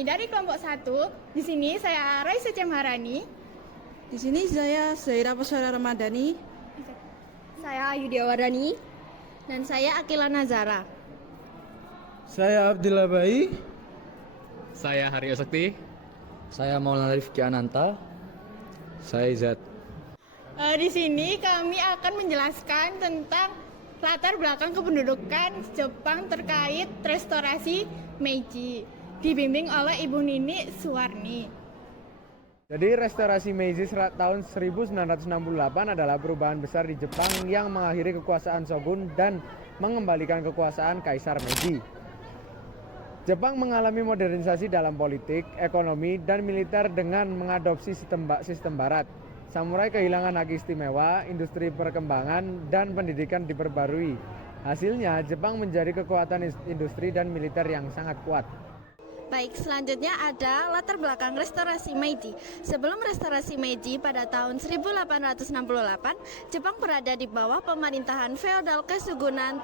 kami dari kelompok 1. Di sini saya Raisa Cemharani. Di sini saya Zaira Pesara Ramadhani. Saya Yudia Wardani. Dan saya Akila Nazara. Saya Abdillah Bai. Saya Haryo Sakti. Saya Maulana Rifki Ananta. Saya Zat. Di sini kami akan menjelaskan tentang latar belakang kependudukan Jepang terkait restorasi Meiji, dibimbing oleh Ibu Nini Suwarni. Jadi restorasi Meiji tahun 1968 adalah perubahan besar di Jepang yang mengakhiri kekuasaan shogun dan mengembalikan kekuasaan Kaisar Meiji. Jepang mengalami modernisasi dalam politik, ekonomi, dan militer dengan mengadopsi sistem barat. Samurai kehilangan hak istimewa, industri perkembangan, dan pendidikan diperbarui. Hasilnya, Jepang menjadi kekuatan industri dan militer yang sangat kuat. Baik, selanjutnya ada latar belakang restorasi Meiji. Sebelum restorasi Meiji pada tahun 1868, Jepang berada di bawah pemerintahan feodal kesugunan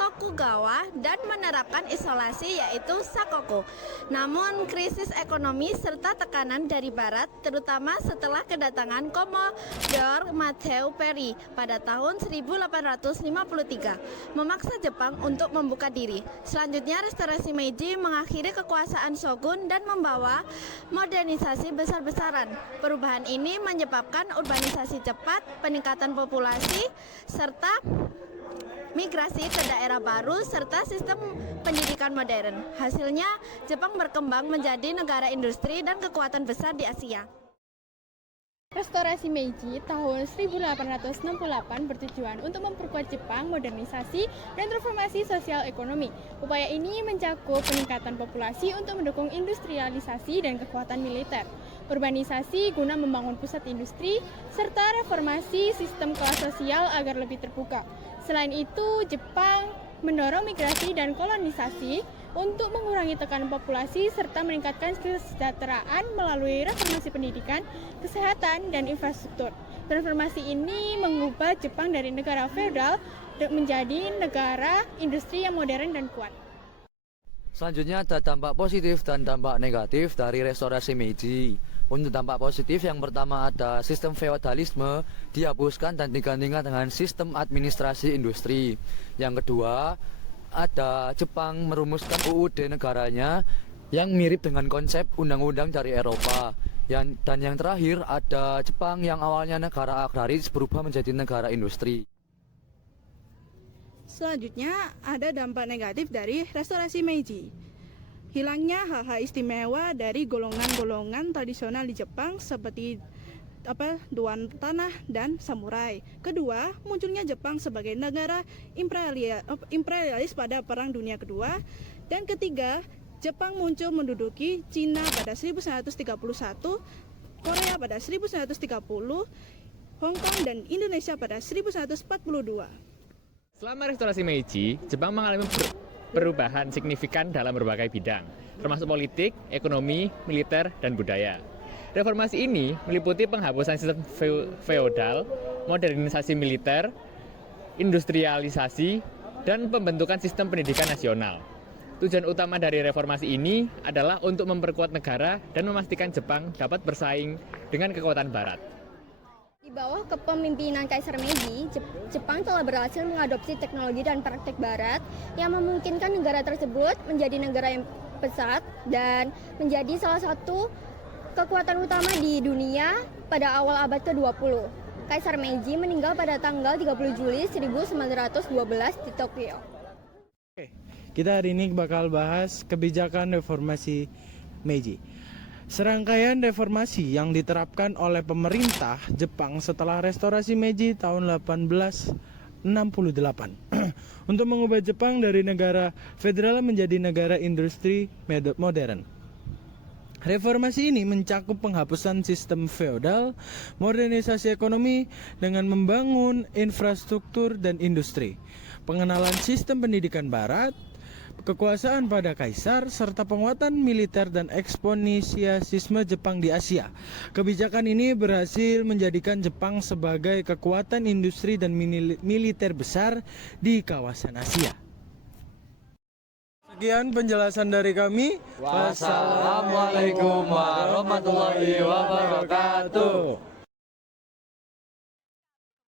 Tokugawa dan menerapkan isolasi yaitu sakoku. Namun, krisis ekonomi serta tekanan dari barat, terutama setelah kedatangan Commodore Matthew Perry pada tahun 1853, memaksa Jepang untuk membuka diri. Selanjutnya, restorasi Meiji mengakhiri kekuasaan shogun dan membawa modernisasi besar-besaran. Perubahan ini menyebabkan urbanisasi cepat, peningkatan populasi, serta migrasi ke daerah baru, serta sistem pendidikan modern. Hasilnya, Jepang berkembang menjadi negara industri dan kekuatan besar di Asia. Restorasi Meiji tahun 1868 bertujuan untuk memperkuat Jepang, modernisasi, dan transformasi sosial ekonomi. Upaya ini mencakup peningkatan populasi untuk mendukung industrialisasi dan kekuatan militer, urbanisasi guna membangun pusat industri, serta reformasi sistem kelas sosial agar lebih terbuka. Selain itu, Jepang mendorong migrasi dan kolonisasi untuk mengurangi tekanan populasi serta meningkatkan kesejahteraan melalui reformasi pendidikan, kesehatan, dan infrastruktur. Transformasi ini mengubah Jepang dari negara feodal menjadi negara industri yang modern dan kuat. Selanjutnya ada dampak positif dan dampak negatif dari restorasi Meiji. Untuk dampak positif yang pertama ada sistem feodalisme dihapuskan dan digantikan dengan sistem administrasi industri. Yang kedua, ada Jepang merumuskan UUD negaranya yang mirip dengan konsep undang-undang dari Eropa. Dan yang terakhir ada Jepang yang awalnya negara agraris berubah menjadi negara industri. Selanjutnya ada dampak negatif dari restorasi Meiji. Hilangnya hak-hak istimewa dari golongan-golongan tradisional di Jepang seperti Dewan Tanah dan Samurai. Kedua, munculnya Jepang sebagai negara imperialis pada Perang Dunia Kedua. Dan ketiga, Jepang muncul menduduki Cina pada 1931, Korea pada 1930, Hong Kong dan Indonesia pada 1942. Selama restorasi Meiji, Jepang mengalami perubahan signifikan dalam berbagai bidang, termasuk politik, ekonomi, militer, dan budaya. Reformasi ini meliputi penghapusan sistem feodal, modernisasi militer, industrialisasi, dan pembentukan sistem pendidikan nasional. Tujuan utama dari reformasi ini adalah untuk memperkuat negara dan memastikan Jepang dapat bersaing dengan kekuatan barat. Di bawah kepemimpinan Kaisar Meiji, Jepang telah berhasil mengadopsi teknologi dan praktek barat yang memungkinkan negara tersebut menjadi negara yang pesat dan menjadi salah satu kekuatan utama di dunia pada awal abad ke-20. Kaisar Meiji meninggal pada tanggal 30 Juli 1912 di Tokyo. Kita hari ini bakal bahas kebijakan reformasi Meiji. Serangkaian reformasi yang diterapkan oleh pemerintah Jepang setelah restorasi Meiji tahun 1868 untuk mengubah Jepang dari negara federal menjadi negara industri modern. Reformasi ini mencakup penghapusan sistem feodal, modernisasi ekonomi dengan membangun infrastruktur dan industri, pengenalan sistem pendidikan barat, kekuasaan pada kaisar, serta penguatan militer dan eksponensialisme Jepang di Asia. Kebijakan ini berhasil menjadikan Jepang sebagai kekuatan industri dan militer besar di kawasan Asia. Sekian penjelasan dari kami. Wassalamualaikum warahmatullahi wabarakatuh.